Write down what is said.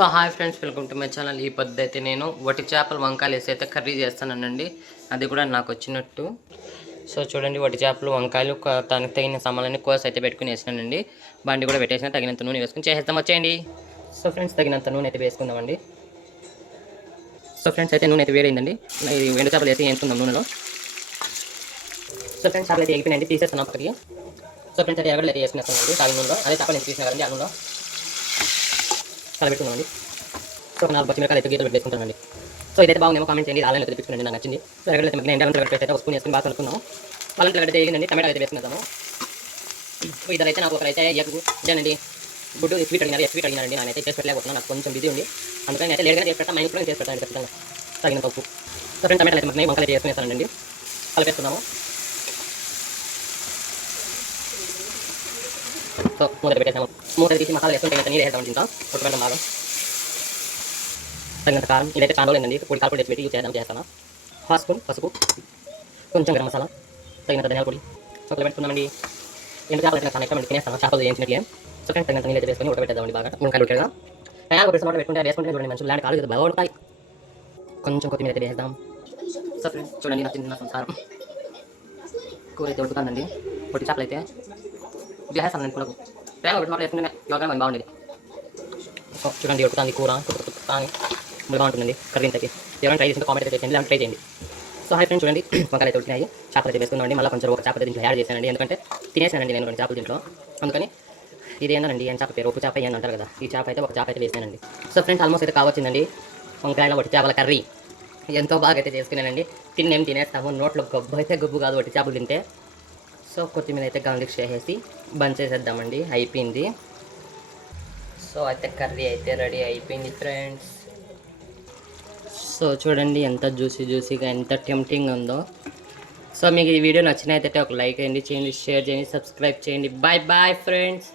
So hi friends, welcome to my channel. ఈ పొద్దు అయితే నేను వట్టి చేపల వంకాయలు వేసి అయితే కర్రీ చేస్తానండి. అది కూడా నాకు వచ్చినట్టు. సో చూడండి, వట్టి చేపలు వంకాయలు దానికి తగిన సామాన్లన్నీ కోసి అయితే పెట్టుకుని వేసినానండి. బండి కూడా పెట్టేసిన, తగినంత నూనె వేసుకుని చేసేద్దాం వచ్చేయండి. సో ఫ్రెండ్స్, తగినంత నూనె అయితే వేసుకుందామండి. సో ఫ్రెండ్స్, అయితే నూనె అయితే వేడైందండి. ఎండు చేపలు అయితే వేసుకుందాం నూనెలో. సో ఫ్రెండ్స్, చేపలు అయితే ఎగిపోయినండి, తీసేస్తున్నాం పక్కకి. సో ఫ్రెండ్స్, అయితే ఎగడలు అయితే వేసుకునేస్తామండి తాగి నూనెలో. అదే చేపలు అయితే తీసినా కదండి, ఆ నూనెలో కలబెట్టుకున్నామండి. సో 4 పచ్చిమిరకాయలు అయితే గీతలు వేసుకుంటామండి. సో ఇదైతే బాగుందేమో కామెంట్ చేయండి. ఆన్లైన్లో తెప్పించుకోండి, నాకు నచ్చింది. సో ఎగడలు అయితే మగ్గిన ఎండాలంతా గడ్డ అయితే స్పూన్ వేసుకుని బాగా కలుపుకున్నాము. వాళ్ళంతా గడ్డ వేయండి. టమాటా అయితే వేసుకుందాము. సో ఇద్దరైతే నాకు ఒకరైతే ఇదేనండి గుడ్డు స్వీట్ అడిగినారండి. నేనైతే చేసి పెట్టలేకపోతున్నాను, నాకు కొంచెం బిజీ ఉంది. అందుకని అయితే లేట్గా చేసి పెడతాను. మైండ్ కూడా చేసి పెడతాను ఖచ్చితంగా తగిన పప్పు. సో ఫ్రెండ్స్, టమాటాలు అయితే మగ్గినాయి, వంకాయలు అయితే వేసుకునేస్తానండి. కలిపేస్తున్నాము. సో మూత పెట్టేసాము. మూత తీసి మసాలా వేసుకుని తగినంత నీళ్ళు వేద్దాం. ఇంకా ఉడకబెడదాం బాగా. తగినంత కారం, ఇదైతే కారం లేదండి, పొడి కారం పొడి వేసి పెట్టి యూజ్ చేస్తాను. హాఫ్ స్పూన్ పసుపు, కొంచెం గరం మసాలా, తగినంత ధనియాల పొడి. సో పెట్టుకుందామండి. ఎందుకు చేపలు అయితే చాలా ఇష్టం తినేస్తాను, చేపలు వేయించినట్లే. సో ఫ్రెండ్స్, తగినంత నీళ్ళు అయితే వేసుకొని ఉడకబెట్టేద్దామండి బాగా. మునకాయలు ఉడకగా టయాలు పెట్టి పెట్టుకుంటే వేసుకుంటే చూడండి మంచి లాంటి కాలు కదా బాగా ఉడకాయి. కొంచెం కొత్తిమీర అయితే వేద్దాం. సో ఫ్రెండ్స్, చూడండి నా చిన్న సంసారం కూర అయితే ఉడుకుతుందండి. పొట్టి చేపలు అయితే వేసేస్తాను నేను కూరకు. టైం ఒకటి మాట వేసుకుంటే యోగా మనం బాగుండేది. చూడండి ఉడుకుతుంది కూర, కానీ బాగుంటుందండి కర్రీ ఇంతకి. ఎవరైనా ట్రై చేసింటే కామెంట్ అయితే చేయండి, ట్రై చేయండి. సో హై ఫ్రెండ్స్, చూడండి వంకాయలు అయితే ఉడికినాయి. చేపలు అయితే వేసుకున్నామండి. మళ్ళీ కొంచెం ఒక చేప అయితే దీంట్లో యాడ్ చేశానండి, ఎందుకంటే తినేసానండి నేను 2 చేపలు దీంట్లో. అందుకని ఇది ఏంటండి ఏం చేప పేరు, ఉప్పు చేప ఏంటి అంటారు కదా, ఈ చేప అయితే ఒక చేప అయితే వేసానండి. సో ఫ్రెండ్స్, ఆల్మోస్ట్ అయితే కావచ్చిందండి వంకాయల వట్టి చేపల కర్రీ. ఎంతో బాగా అయితే చేసుకున్నానండి. తిన్నేం తినేస్తాము, నోట్లో గబ్బు అయితే గబ్బు కాదు వట్టి చేపలు తింటే. సో కొత్తిమీర అయితే గార్లిక్ చేసేసి బంద్ చేసేద్దామండి. అయిపోయింది. సో అయితే కర్రీ అయితే రెడీ అయిపోయింది ఫ్రెండ్స్. సో చూడండి ఎంత జ్యూసీగా ఎంత టెంప్టింగ్ ఉందో. సో మీకు ఈ వీడియో నచ్చినట్లయితే ఒక లైక్ చేయండి, షేర్ చేయండి, సబ్స్క్రైబ్ చేయండి. Bye bye friends.